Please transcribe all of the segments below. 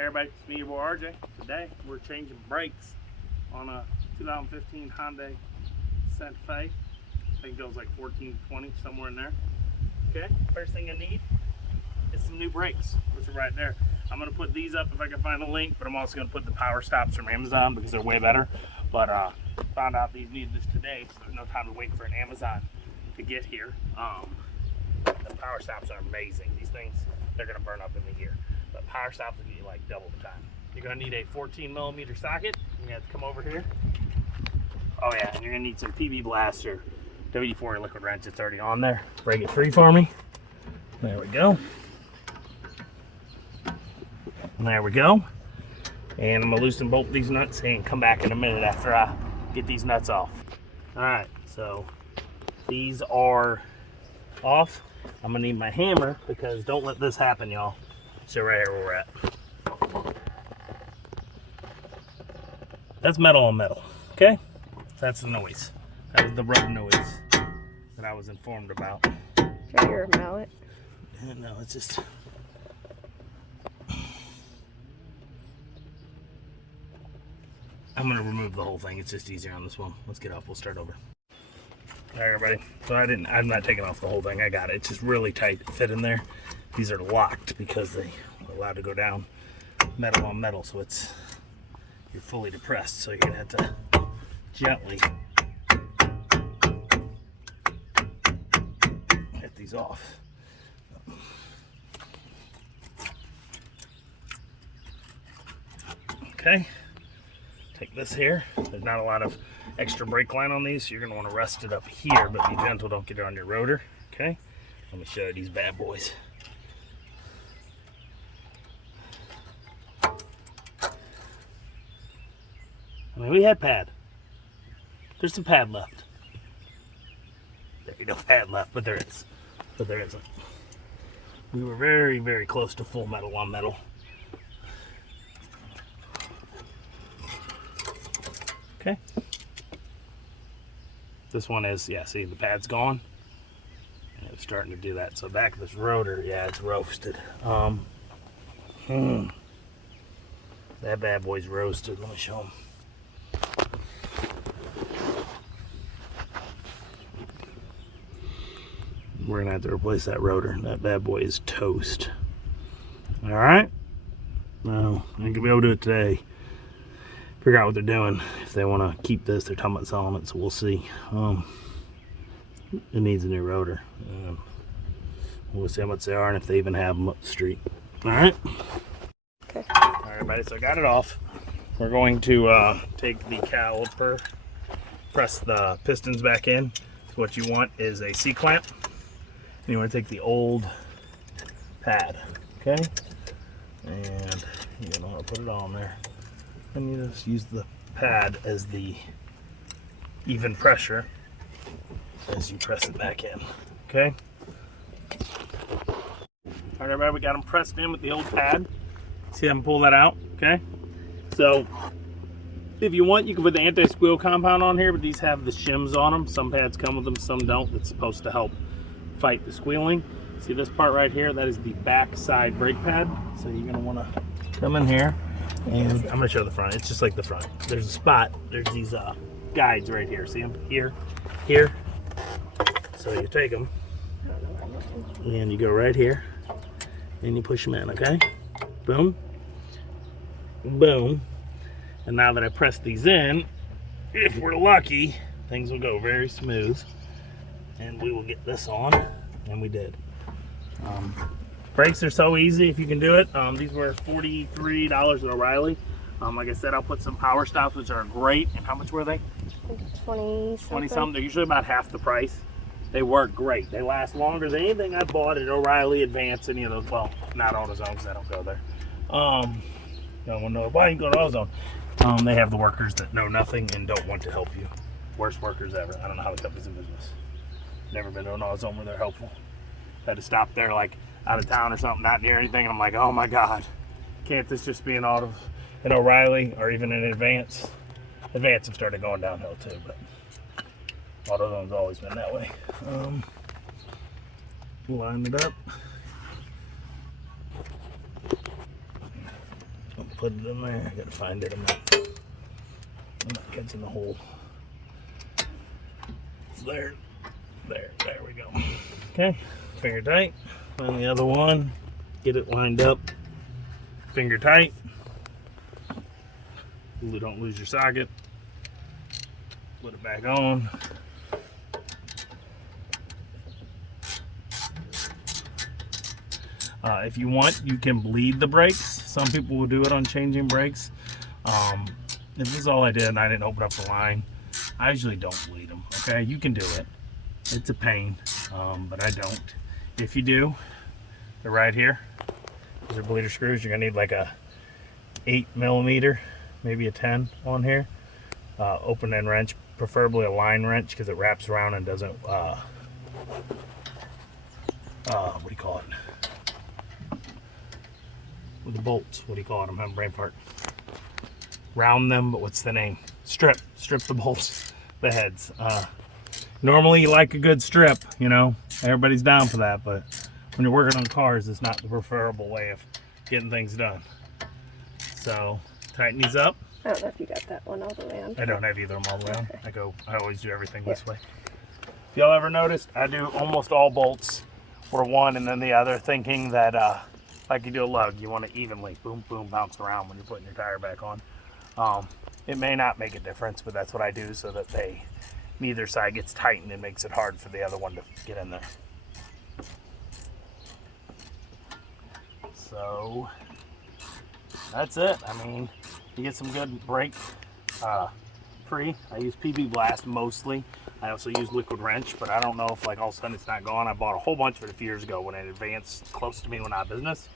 Hey everybody, it's me, your boy RJ. Today we're changing brakes on a 2015 Hyundai Sante. I think it goes like 1420, somewhere in there. Okay, first thing I need is some new brakes, which are right there. I'm gonna put these up if I can find a link, but I'm also gonna put the power stops from Amazon because they're way better. But found out these needed this today, so there's no time to wait for an Amazon to get here. The power stops are amazing. These things, they're gonna burn up in the year. But power stops will get you like double the time. You're gonna need a 14mm socket. You're gonna have to come over here. Oh yeah, and you're gonna need some PB Blast or WD-40 liquid wrench. It's already on there. Break it free for me. There we go. And there we go. And I'm gonna loosen both these nuts and come back in a minute after I get these nuts off. All right, so these are off. I'm gonna need my hammer because don't let this happen, y'all. So right here where we're at. That's metal on metal, okay? That's the noise. That was the rub noise that I was informed about. Try your mallet. No, it's just... I'm gonna remove the whole thing. It's just easier on this one. Let's get off, we'll start over. All right, everybody. So I'm not taking off the whole thing. I got it. It's just really tight to fit in there. These are locked because they are allowed to go down metal on metal, so you're fully depressed. So you're gonna have to gently get these off. Okay. Take this here. There's not a lot of extra brake line on these, so you're gonna want to rest it up here, but be gentle, don't get it on your rotor. Okay. Let me show you these bad boys. I mean, we had pad. There's some pad left. There ain't no pad left, but there is. But there isn't. We were very, very close to full metal on metal. Okay. This one is, yeah, see the pad's gone. And it's starting to do that. So back of this rotor, yeah, it's roasted. That bad boy's roasted. Let me show him. We're gonna have to replace that rotor. That bad boy is toast. All right. Well, I ain't gonna be able to do it today. Figure out what they're doing. If they want to keep this, they're talking about selling it, so we'll see. It needs a new rotor. We'll see how much they are and if they even have them up the street. All right. Okay. All right, everybody. So I got it off. We're going to take the caliper, press the pistons back in. So what you want is a C-clamp. And you want to take the old pad, okay? And you're gonna want to put it on there. And you just use the pad as the even pressure as you press it back in, okay? All right, everybody, we got them pressed in with the old pad. See how I can pull that out, okay? So, if you want, you can put the anti-squeal compound on here, but these have the shims on them. Some pads come with them, some don't. It's supposed to help fight the squealing. See this part right here? That is the back side brake pad. So you're gonna wanna come in here, and I'm gonna show the front. It's just like the front. There's a spot. There's these guides right here. See them? Here, here. So you take them, and you go right here, and you push them in, okay? Boom, boom. And now that I press these in, if we're lucky, things will go very smooth. And we will get this on, and we did. Brakes are so easy if you can do it. These were $43 at O'Reilly. Like I said, I'll put some power stops, which are great. And how much were they? 20 something. They're usually about half the price. They work great. They last longer than anything I bought at O'Reilly, Advance, any of those. Well, not AutoZone because I don't go there. Don't want to know why you can go to AutoZone. They have the workers that know nothing and don't want to help you. Worst workers ever. I don't know how the company's in business. Never been to an AutoZone where they're helpful. Had to stop there like out of town or something, not near anything, and I'm like, oh my God, can't this just be an O'Reilly or even an Advance? Advance have started going downhill too, but AutoZone's always been that way. Line it up. put it in there. I gotta find it. I'm not catching the hole. It's there. There we go. Okay, finger tight. Find the other one. Get it lined up. Finger tight. Don't lose your socket. Put it back on. If you want, you can bleed the brakes. Some people will do it on changing brakes. This is all I did, and I didn't open up the line. I usually don't bleed them, okay? You can do it. It's a pain, but I don't. If you do, they're right here. These are bleeder screws. You're gonna need like a 8mm, maybe a 10 on here. Open end wrench, preferably a line wrench because it wraps around and doesn't, what do you call it? With the bolts, what do you call it? I'm having a brain fart. Round them, but what's the name? Strip the bolts, the heads. Normally you like a good strip, you know, everybody's down for that, but when you're working on cars, it's not the preferable way of getting things done. So tighten these up. I don't know if you got that one all the way on. I don't have either of them all the way on. I always do everything this way. If y'all ever noticed, I do almost all bolts were one and then the other, thinking that like you do a lug, you want to evenly boom boom bounce around when you're putting your tire back on. It may not make a difference, but that's what I do so that neither side gets tightened and makes it hard for the other one to get in there. So that's it. I mean, you get some good brake free. I use PB Blast mostly. I also use liquid wrench, but I don't know if like all of a sudden it's not gone. I bought a whole bunch of it a few years ago when it advanced close to me when I had business,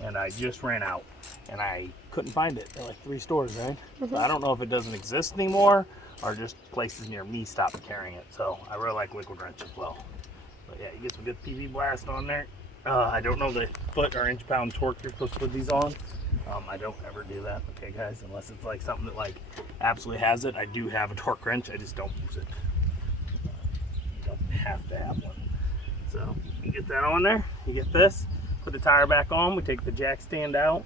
and I just ran out and I couldn't find it. There are like 3 stores, right? So I don't know if it doesn't exist anymore or just places near me stopped carrying it. So I really like liquid wrench as well. But yeah, you get some good PB Blast on there. I don't know the foot or inch-pound torque you're supposed to put these on. I don't ever do that, okay guys, unless it's like something that like absolutely has it. I do have a torque wrench, I just don't use it. You don't have to have one. So you get that on there, you get this, put the tire back on, we take the jack stand out,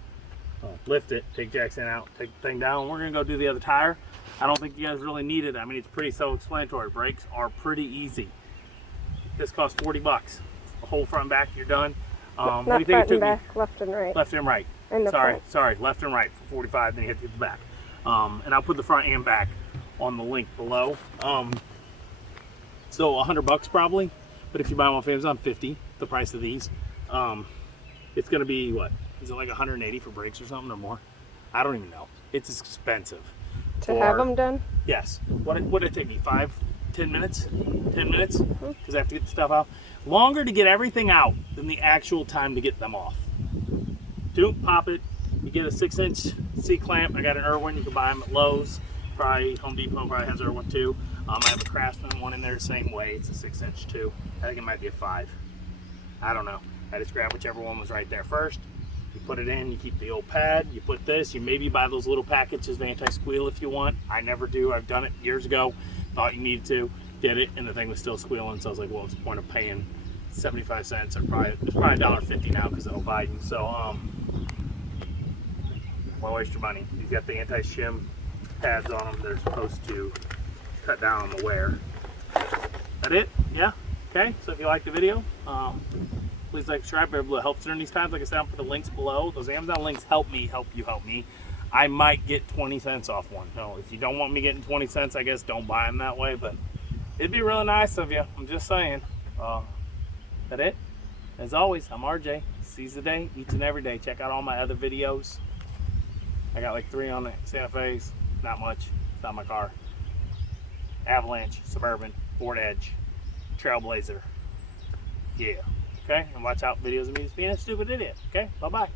lift it, take jack stand out, take the thing down. We're gonna go do the other tire. I don't think you guys really need it. I mean, it's pretty self-explanatory. Brakes are pretty easy. This costs 40 bucks. The whole front and back, you're done. Not what do you think it took front and back, left and right. Left and right. Sorry, left and right for 45, then you hit the back. And I'll put the front and back on the link below. So 100 bucks probably, but if you buy them off Amazon, 50, the price of these. It's gonna be what? Is it like 180 for brakes or something or more? I don't even know. It's expensive. To have them done? Yes. What did it take me? 10 minutes? 10 minutes? Because I have to get the stuff out. Longer to get everything out than the actual time to get them off. Don't pop it. You get a 6-inch C-clamp. I got an Irwin. You can buy them at Lowe's. Probably Home Depot probably has Irwin too. I have a Craftsman one in there the same way. It's a 6-inch too. I think it might be a 5. I don't know. I just grabbed whichever one was right there first. You put it in, you keep the old pad, you put this, you maybe buy those little packages of anti-squeal if you want. I never do. I've done it years ago. Thought you needed to. Did it, and the thing was still squealing, so I was like, well, what's the point of paying 75 cents or it's probably $1.50 now because of Biden. So why waste your money? You've got the anti-shim pads on them. They're supposed to cut down on the wear. That it? Yeah? Okay, so if you like the video, please like, subscribe. It helps during these times. Like I said, I'll put the links below. Those Amazon links help me help you help me. I might get 20 cents off one. No, if you don't want me getting 20 cents, I guess don't buy them that way, but it'd be really nice of you. I'm just saying. That it? As always, I'm RJ. Seize the day, each and every day. Check out all my other videos. I got like 3 on the Santa Fe's. Not much. It's not my car. Avalanche, Suburban, Ford Edge, Trailblazer. Yeah. Okay? And watch out videos of me just being a stupid idiot. Okay? Bye-bye.